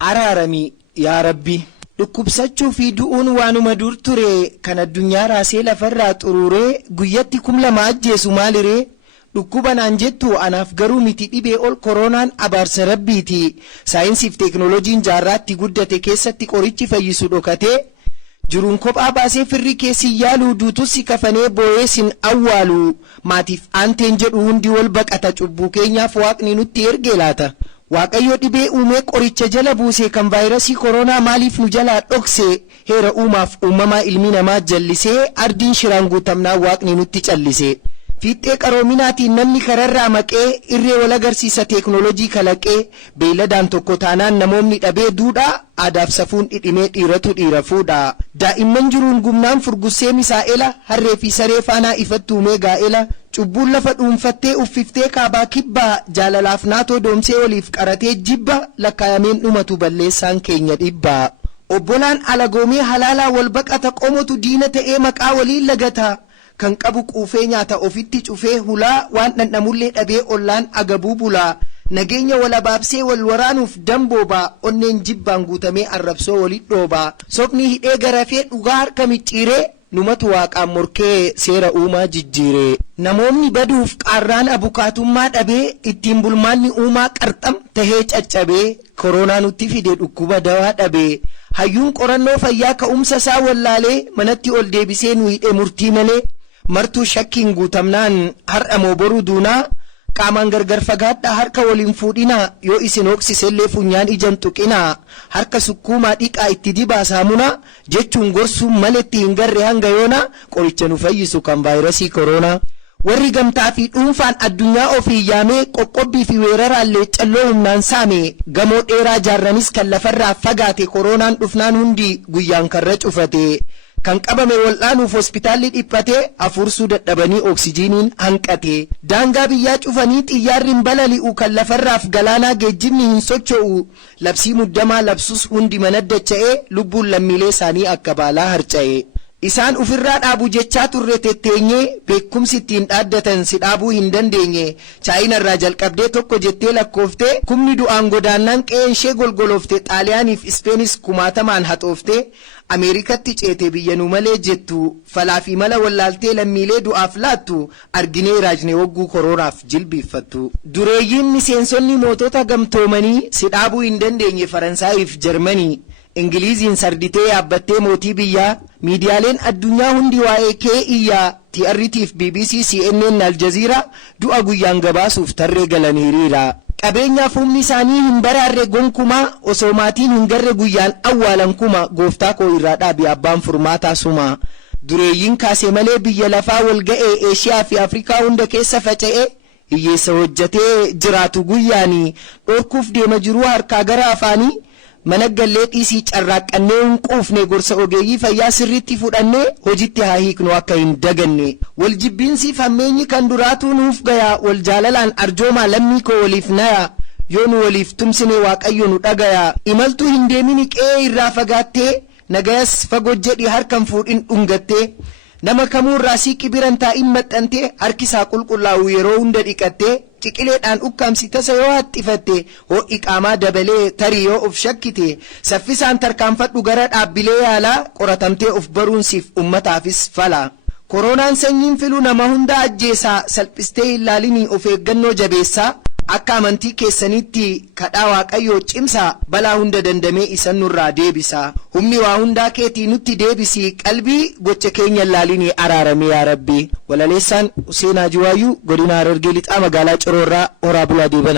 Araarami yaa Rabbi. Dhukkubsachuu fi du'uun waanuma dur ture kan addunyaa raasee lafarraa xururee guyyatti 2 ajjeesu maaliree. Dhukkubanaan jettu anaaf garuu miti dhibee ol koronaan abaarsa rabbiiti. Saayinsiif teeknooloojiin jaarraatti guddate keessatti qorichi fayyisu dhokatee jiruun kophaa baasee firri keessi yaaluu duutussi kafanee boo'eesin awwaalu. Maatiif aanteen jedhu hundi wal baqata cubbuu keenyaaf waaqni nutti ergee laata. Waaqayyo dhibee uumee qoricha jala buusee kan vaayirasii koronaa maaliif nu jalaa dhokse heera uumaaf uumamaa ilmi namaa jallisee ardiin shiraan guutamnaa waaqni nutti callise. Fiixee qaroominaatiin namni kararraa maqee irree wal agarsiisa teeknooloojii kalaqee beeyladaan tokko taanaan namoonni dhabee duudhaa aadaaf safuun dhidhimee dhiiratu dhiira fuudha. Daa'imman jiruun gumnaan furgussee misaa'ela harree fi saree faanaa ifattuumee gaa'ela cubbuun lafa dhuunfattee uffiftee kaabaa kibbaa jaalalaaf naatoo doomsee waliif qaratee jibba lakkaayameen dhumatu balleessaan keenya dhibbaa. Obbolaan alagoomee halaalaa wal baqata qomotu diina ta'ee maqaa waliin lagata. Kan qabu quufee nyaata ofitti cufee hulaa waan dhandhamullee dhabee ollaan agabuu bulaa. Nageenya wal abaabsee wal waraanuuf damboobaa onneen jibbaan guutamee arrabsoo walit dhoobaa. Sobni hidhee garafee dhugaa harka micciiree numatu waaqaan morkee seera uumaa jijjiiree. Namoonni baduuf qaarraan abukaatummaa dhabee ittiin bulmaanni uumaa qarxam tahee caccabee koronaa nutti fide dhukkuba dawaa dhabee. Hayyuun qorannoo fayyaa ka'umsa isaa wallaalee manatti ol deebisee nu hidhee murtii malee. Martuu shakkiin guutamnaan har'a moo boruu duunaa qaamaan gargar fagaadhaa harka waliin fuudhinaa yoo isin hoksisellee funyaan ijaan tuqinaa harka sukkuumaa dhiqaa itti dibaa saamunaa jechuun gorsuun maletti hin garre hanga yoona qoricha nu fayyisu kan vaayirasii koronaa. Warri gamtaa fi dhuunfaan addunyaa ofii yaamee qoqqobbii fi weeraraallee calloo humnaan saame gamoo dheeraa jaarranis kan lafarraa fagaate koronaan dhufnaan hundi guyyaan karra cufate. Kan qabame wal'aanuuf hospitaalli dhiphatee afuursuu dadhabanii oksijiiniin hanqate. Daangaa biyyaa cufanii xiyyaarriin balali'u kan lafarraaf galaanaa geejjibni hin socho'u. Labsii muddamaa labsus hundi manaddacha'ee lubbuun lammiilee isaanii akka baalaa harca'e. Isaan ofirraa dhaabu jechaa turre tetteenyee beekumsi ittiin dhaaddatan si dhaabuu hin dandeenye. Chaayinarraa jalqabdee tokko jettee lakkooftee kumni du'aan godaannaan qe'ee ishee golgolofte xaaliyaaniif ispeenis kumaatamaan haxooftee. Ameerikatti ceete biyyanuu malee jettu falaa fi mala wallaaltee lammiilee du'aaf laattu arginee raajne hogguu koronaaf jilbiiffattu. Dureeyyiin miseensonni mootota gamtoomanii si dhaabuu hin dandeenye Faransaayiif Jarmanii. Ingiliiziin sarditee yaabbattee mootii biyyaa miidiyaaleen addunyaa hundi waa'ee kee iyyaa TRT'f BBC CNN Aljazeera du'a guyyaan gabaasuuf tarree galan hiriira. Qabeenyaaf humni isaanii hin baraarre gonkumaa osoo maatiin hin garre guyyaan awwaalan kuma gooftaa koo irraa dhaabi abbaan furmaataa suma. Dureeyyiin kaase malee biyya lafaa wal ga'ee Eeshiyaa fi Afrikaa hunda keessa faca'ee hiyyeessa hojjatee jiraatu guyyaanii dhorkuuf deema jiruu harkaa gara afaanii. Mana gallee dhiisii carraaqqannee hin quufne gorsa ogeeyyii fayyaa sirriitti fudhannee hojiitti haa hiiknu akka hin daganne. Wal jibbiinsiif hammeenyi kan duraatu nuuf gayaa wal jaalalaan arjoomaa lammii koo waliif nayaa yoo nu waliif tumsine waaqayyo nu dhagayaa. Imaltuu hin deemini qe'ee irraa fagaattee nagayas fagoo jedhi harkan fuudhin dhungattee. Nama kamuurraa siiqi biran taa'in maxxantee harkisaa qulqullaa'u yeroo hunda dhiqattee ciqileedhaan ukkaamsi tasa yoo haxxifatte ho'i qaamaa dabalee tarii yoo of shakkite saffisaan tarkaanfadhu gara dhaabbilee yaalaa qoratamtee of baruunsiif ummataafis fala. Koronaan sanyiin filu nama hunda ajjeesaa salphistee hin laalinii of eeggannoo jabeessaa. Akka amantii keessanitti kadhaa waaqayyoo cimsaa balaa hunda dandamee isan nurraa deebisaa. Humni waa hundaa keetii nutti deebisii qalbii gocha keenya laalinii araarame yaa Rabbi. Walaleessaan Huseen Hajiwaayyuu godina Harargee lixaa magaalaa Ciroorraa horaa bulaa deebana.